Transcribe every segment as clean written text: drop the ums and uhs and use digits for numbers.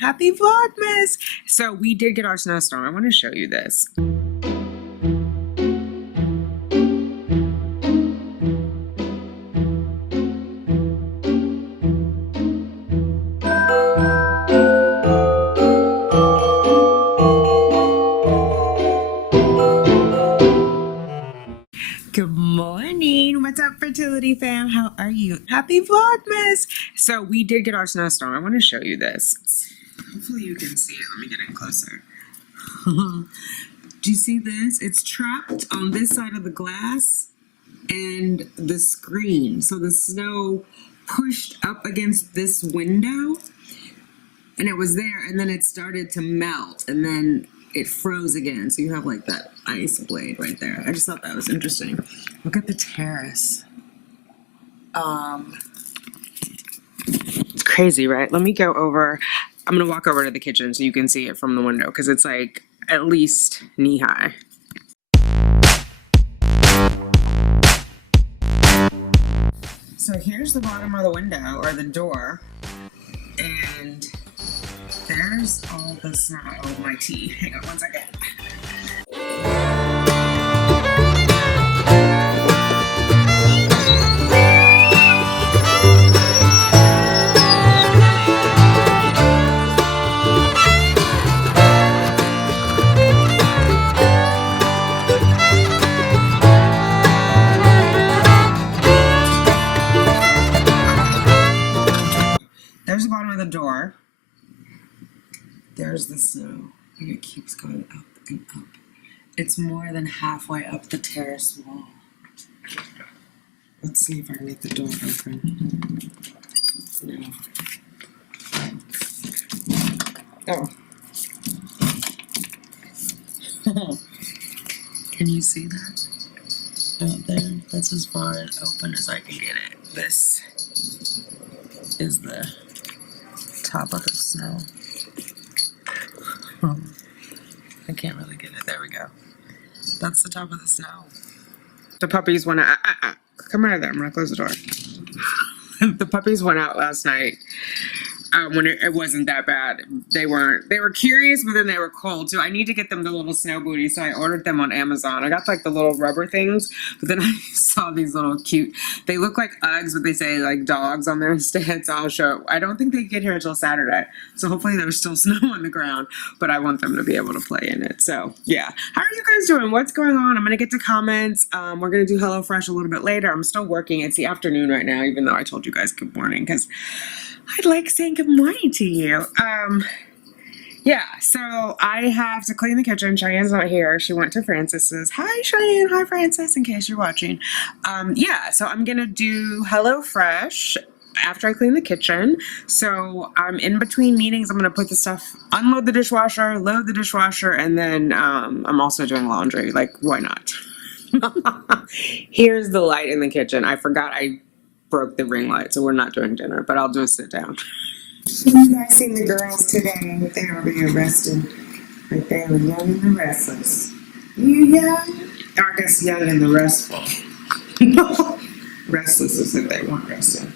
Happy Vlogmas! So we did get our snowstorm. I want to show you this. Good morning. What's up, fertility fam? How are you? Happy Vlogmas! So we did get our snowstorm. I want to show you this. Hopefully you can see it. Let me get in closer. Do you see this? It's trapped on this side of the glass and the screen. So the snow pushed up against this window and it was there, and then it started to melt, and then it froze again. So you have like that ice blade right there. I just thought that was interesting. Look at the terrace. It's crazy, right? Let me go over. I'm gonna walk over to the kitchen so you can see it from the window because it's like at least knee high. So here's the bottom of the window or the door, and there's all the snow. Oh, my tea. Hang on one second. There's the bottom of the door. There's the snow. And it keeps going up and up. It's more than halfway up the terrace wall. Let's see if I can get the door open. No. Oh. Can you see that? Out there? That's as far open as I can get it. This is the top of the snow. I can't really get it. There we go. That's the top of the snow. The puppies went out. Come out of there. I'm going to close the door. The puppies went out last night. When it wasn't that bad. They were curious, but then they were cold. So I need to get them the little snow booties. So I ordered them on Amazon. I got like the little rubber things, but then I saw these little cute, they look like Uggs, but they say like dogs on their instead. So I'll show. I don't think they get here until Saturday. So hopefully there's still snow on the ground, but I want them to be able to play in it. So yeah. How are you guys doing? What's going on? I'm going to get to comments. We're going to do HelloFresh a little bit later. I'm still working. It's the afternoon right now, even though I told you guys good morning, because I'd like saying good morning to you. Yeah, so I have to clean the kitchen. Cheyenne's not here. She went to Francis's. Hi, Cheyenne. Hi, Francis, in case you're watching. Yeah, so I'm going to do HelloFresh after I clean the kitchen. So I'm in between meetings. I'm going to put the stuff, unload the dishwasher, load the dishwasher, and then I'm also doing laundry. Like, why not? Here's the light in the kitchen. I forgot I broke the ring light, so we're not doing dinner, but I'll do a sit down. You guys seen the girls today? They were being rested. Right there, the young and the restless. You young? Or I guess young and the restful. Restless is if they weren't rested.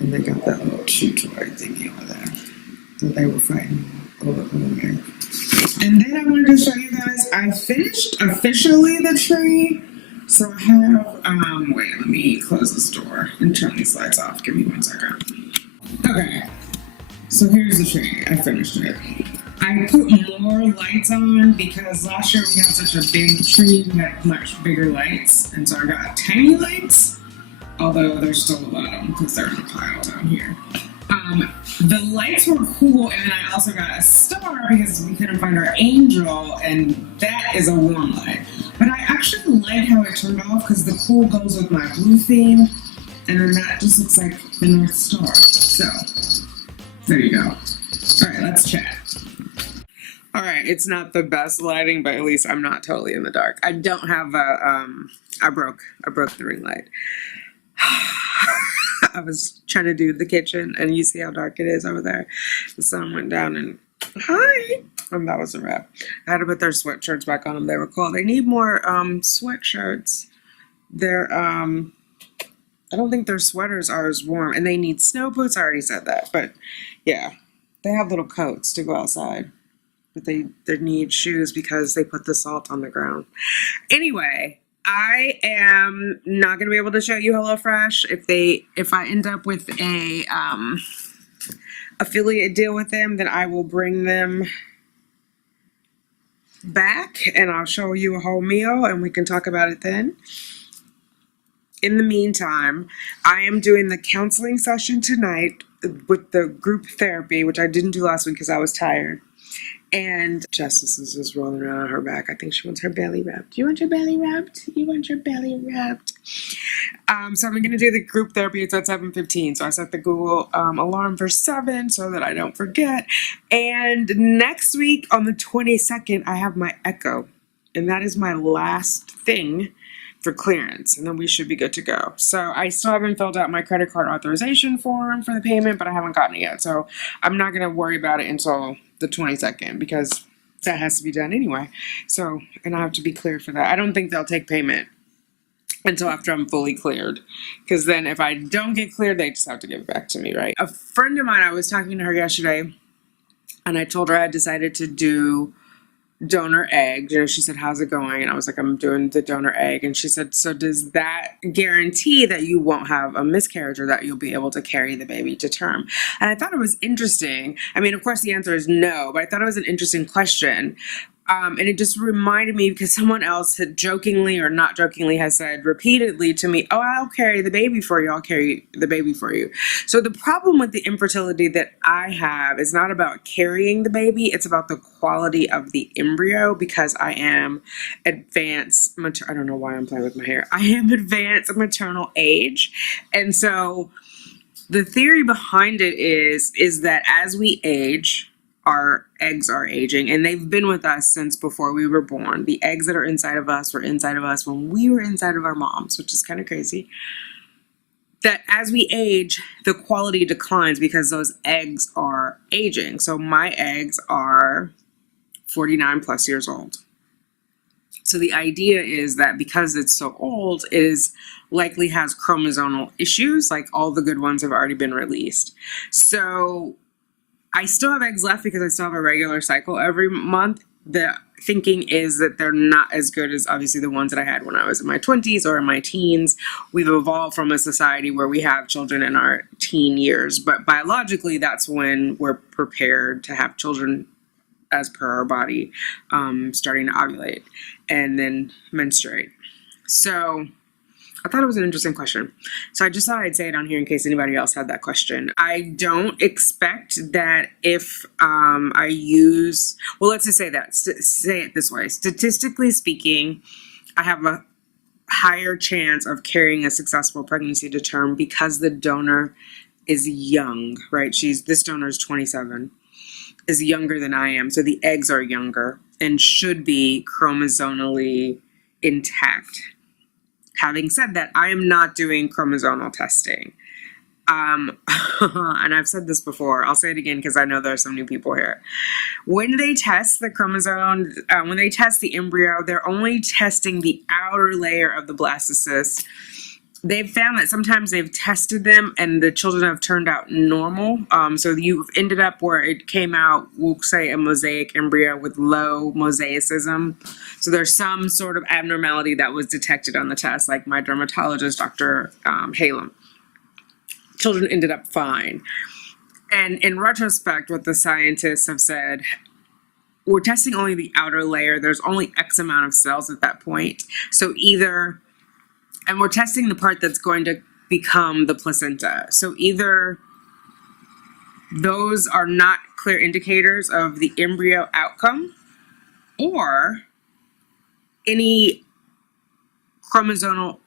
And they got that little chew toy thingy over there that they were fighting over there. And then I wanted to show you guys, I finished officially the tree. So I have, wait, let me close this door and turn these lights off. Give me 1 second. Okay, so here's the tree. I finished it. I put more lights on because last year we had such a big tree, we had much bigger lights. And so I got tiny lights, although there's still a lot of them because they're in a pile down here. The lights were cool, and then I also got a star because we couldn't find our angel, and that is a warm light. But I actually like how it turned off because the cool goes with my blue theme, and then that just looks like the North Star. So, there you go. Alright, let's chat. Alright, it's not the best lighting, but at least I'm not totally in the dark. I don't have a, I broke the ring light. I was trying to do the kitchen, and you see how dark it is over there. The sun went down, and hi, and that was a wrap. I had to put their sweatshirts back on them. They were cold. They need more sweatshirts. They're I don't think their sweaters are as warm, and they need snow boots. I already said that, but yeah. They have little coats to go outside, but they need shoes because they put the salt on the ground. Anyway, I am not going to be able to show you HelloFresh if I end up with a affiliate deal with them, then I will bring them back and I'll show you a whole meal and we can talk about it then. In the meantime, I am doing the counseling session tonight with the group therapy, which I didn't do last week because I was tired. And Justice is just rolling around on her back. I think she wants her belly rubbed. You want your belly rubbed? You want your belly rubbed? So I'm going to do the group therapy. It's at 7:15. So I set the Google alarm for 7 so that I don't forget. And next week on the 22nd, I have my echo. And that is my last thing for clearance, and then we should be good to go. So I still haven't filled out my credit card authorization form for the payment, but I haven't gotten it yet. So I'm not going to worry about it until the 22nd because that has to be done anyway. So, and I have to be cleared for that. I don't think they'll take payment until after I'm fully cleared, because then if I don't get cleared, they just have to give it back to me, right? A friend of mine, I was talking to her yesterday, and I told her I decided to do donor egg. You know, she said, how's it going? And I was like, I'm doing the donor egg. And she said, so does that guarantee that you won't have a miscarriage or that you'll be able to carry the baby to term? And I thought it was interesting. I mean, of course the answer is no, but I thought it was an interesting question. And it just reminded me because someone else had jokingly or not jokingly has said repeatedly to me, oh, I'll carry the baby for you. I'll carry the baby for you. So the problem with the infertility that I have is not about carrying the baby. It's about the quality of the embryo because I am advanced. I don't know why I'm playing with my hair. I am advanced maternal age. And so the theory behind it is that as we age, our eggs are aging, and they've been with us since before we were born. The eggs that are inside of us were inside of us when we were inside of our moms, which is kind of crazy. That as we age, the quality declines because those eggs are aging. So my eggs are 49 plus years old. So the idea is that because it's so old, it is likely has chromosomal issues, like all the good ones have already been released. So I still have eggs left because I still have a regular cycle every month. The thinking is that they're not as good as obviously the ones that I had when I was in my 20s or in my teens. We've evolved from a society where we have children in our teen years, but biologically that's when we're prepared to have children as per our body, starting to ovulate and then menstruate. So I thought it was an interesting question. So I just thought I'd say it on here in case anybody else had that question. I don't expect that if I use, well, let's just say that, say it this way. Statistically speaking, I have a higher chance of carrying a successful pregnancy to term because the donor is young, right? This donor is 27, is younger than I am. So the eggs are younger and should be chromosomally intact. Having said that, I am not doing chromosomal testing. And I've said this before, I'll say it again because I know there are some new people here. When they test the chromosome, when they test the embryo, they're only testing the outer layer of the blastocyst. They've found that sometimes they've tested them and the children have turned out normal. So you've ended up where it came out, we'll say a mosaic embryo with low mosaicism. So there's some sort of abnormality that was detected on the test, like my dermatologist, Dr. Halem. Children ended up fine. And in retrospect, what the scientists have said, we're testing only the outer layer. There's only X amount of cells at that point. So and we're testing the part that's going to become the placenta. So either those are not clear indicators of the embryo outcome, or any chromosomal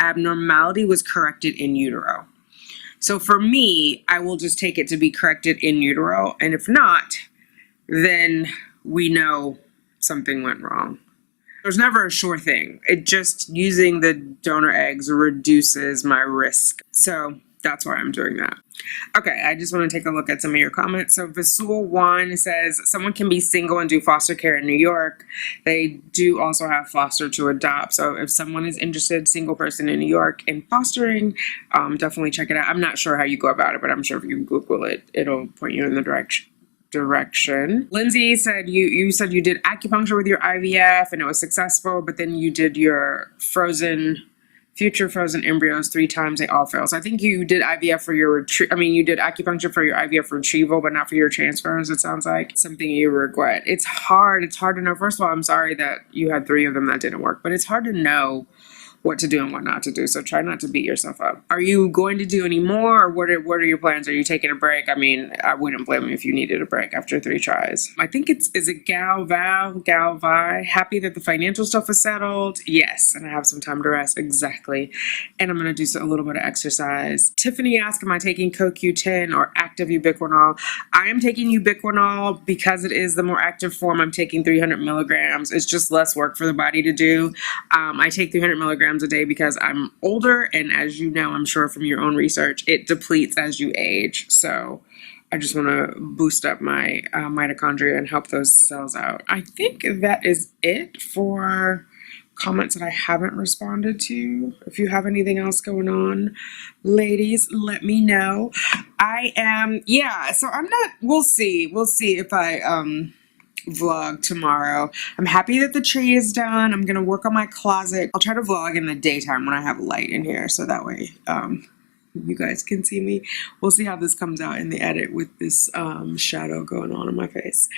abnormality was corrected in utero. So for me, I will just take it to be corrected in utero. And if not, then we know something went wrong. There's never a sure thing. It just using the donor eggs reduces my risk. So that's why I'm doing that. Okay, I just want to take a look at some of your comments. So Vasul1 says, someone can be single and do foster care in New York. They do also have foster to adopt. So if someone is interested, single person in New York in fostering, definitely check it out. I'm not sure how you go about it, but I'm sure if you Google it, it'll point you in the direction. Lindsay said you said you did acupuncture with your IVF and it was successful, but then you did your future frozen embryos 3 times, they all failed. So I think you did IVF for your you did acupuncture for your IVF retrieval, but not for your transfers. It sounds like something you regret. It's hard to know. First of all, I'm sorry that you had 3 of them that didn't work, but it's hard to know what to do and what not to do. So try not to beat yourself up. Are you going to do any more, or what are your plans? Are you taking a break? I mean, I wouldn't blame you if you needed a break after 3 tries. I think is it Galvi? Happy that the financial stuff is settled. Yes, and I have some time to rest. Exactly. And I'm going to do a little bit of exercise. Tiffany asked, am I taking CoQ10 or active ubiquinol? I am taking ubiquinol because it is the more active form. I'm taking 300 milligrams. It's just less work for the body to do. I take 300 milligrams a day because I'm older, and as you know, I'm sure from your own research, it depletes as you age. So I just want to boost up my mitochondria and help those cells out. I think that is it for comments that I haven't responded to. If you have anything else going on, ladies, let me know. We'll see if I vlog tomorrow. I'm happy that the tree is done. I'm gonna work on my closet. I'll try to vlog in the daytime when I have light in here, so that way you guys can see me. We'll see how this comes out in the edit with this shadow going on in my face.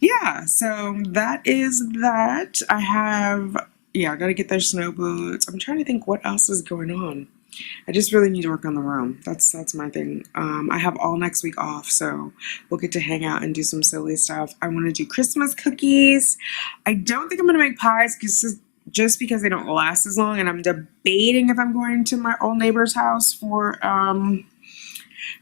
Yeah, so that is that. I gotta get those snow boots. I'm trying to think what else is going on. I just really need to work on the room. That's my thing. I have all next week off, so we'll get to hang out and do some silly stuff. I want to do Christmas cookies. I don't think I'm going to make pies just because they don't last as long, and I'm debating if I'm going to my old neighbor's house for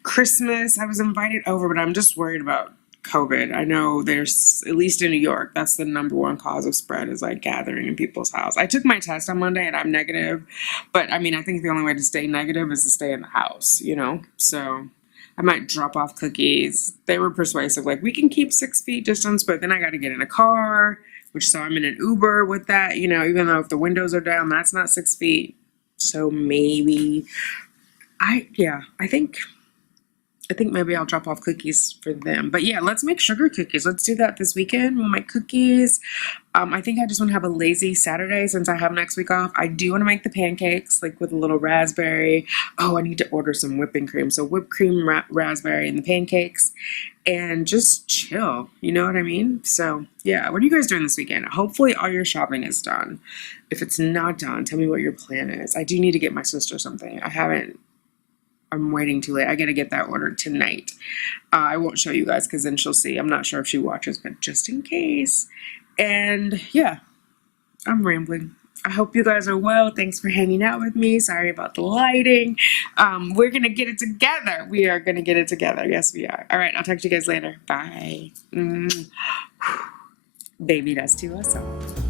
Christmas. I was invited over, but I'm just worried about COVID. I know there's, at least in New York, that's the #1 cause of spread is like gathering in people's house. I took my test on Monday and I'm negative, but I mean, I think the only way to stay negative is to stay in the house, you know? So I might drop off cookies. They were persuasive, like we can keep 6 feet distance, but then I got to get in a car, so I'm in an Uber with that, you know, even though if the windows are down, that's not 6 feet. So maybe, I think maybe I'll drop off cookies for them. But yeah, let's make sugar cookies. Let's do that this weekend. We'll make cookies. I think I just want to have a lazy Saturday since I have next week off. I do want to make the pancakes, like with a little raspberry. Oh, I need to order some whipping cream. So whipped cream, raspberry, and the pancakes. And just chill. You know what I mean? So yeah, what are you guys doing this weekend? Hopefully all your shopping is done. If it's not done, tell me what your plan is. I do need to get my sister something. I'm waiting too late. I gotta get that ordered tonight. I won't show you guys because then she'll see. I'm not sure if she watches, but just in case. And yeah, I'm rambling. I hope you guys are well. Thanks for hanging out with me. Sorry about the lighting. We're gonna get it together. We are gonna get it together. Yes, we are. All right, I'll talk to you guys later. Bye. Baby, that's too awesome.